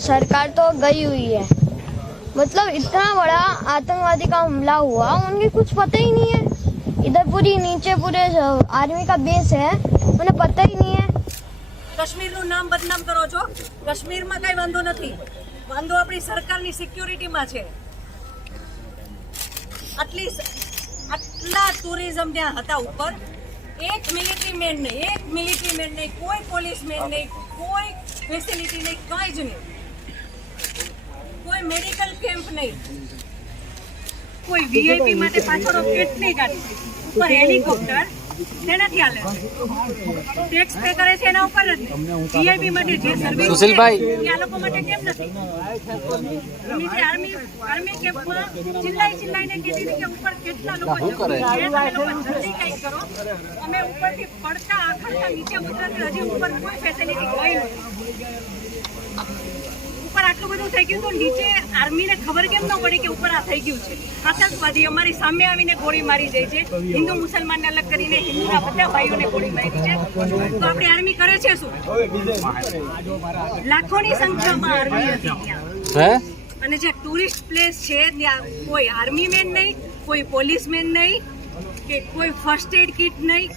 सरकार तो गई हुई है, मतलब इतना बड़ा आतंकवादी का हमला हुआ, उनकी कुछ पता ही नहीं है। इधर पूरी नीचे पूरे आर्मी का बेस है, उन्हें पता ही नहीं है। કાશ્મીરનું નામ બદનામ કરો છો। કાશ્મીરમાં કઈ વાંધો નથી, વાંધો આપણી સરકારની સિક્યુરિટીમાં છે। આટલા ટુરિઝમ ત્યાં હતા ઉપર, એક મિલિટરી મેન નહીં, કોઈ પોલીસ મેન નહીં, કોઈ ફેસિલિટી નહીં, કાંઈ જ નહીં, કોઈ મેડિકલ કેમ્પ નહીં, કોઈ વીઆઈપી માટે પાછળ કેટલી ગાડી, ઉપર હેલિકોપ્ટર તેનાથી હાલે, ટેક્સ પે કરે છે એના ઉપર નથી, વીઆઈપી માટે જે સર્વિસ સુશીલભાઈ આ લોકો માટે કેમ નથી? નીચે આર્મી કેમ્પમાં ચિલ્લાઈને કહેતી હતી કે ઉપર કેટલા લોકો જલ્દી કંઈક કરો, અમે ઉપરથી પડતા આખડતા નીચે ઉતરતી, હજી ઉપર કોઈ ફેસિલિટી કોઈ નથી। ઉપર આટલું બધું થઈ ગયું તો નીચે આર્મીને ખબર કેમ ન પડી કે ઉપર આ થઈ ગયું છે? આતંકવાદી અમારી સામે આવીને ગોળી મારી જાય છે, હિન્દુ મુસલમાનને અલગ કરીને હિન્દુના બધા ભાઈઓને ગોળી મારી છે, તો આપણી આર્મી કરે છે શું? લાખોની સંખ્યામાં આર્મી હતી ત્યાં, અને જે ટુરિસ્ટ પ્લેસ છે ત્યાં કોઈ આર્મી મેન નહીં, કોઈ પોલીસ મેન નહીં, કે કોઈ ફર્સ્ટ એડ કિટ નહીં,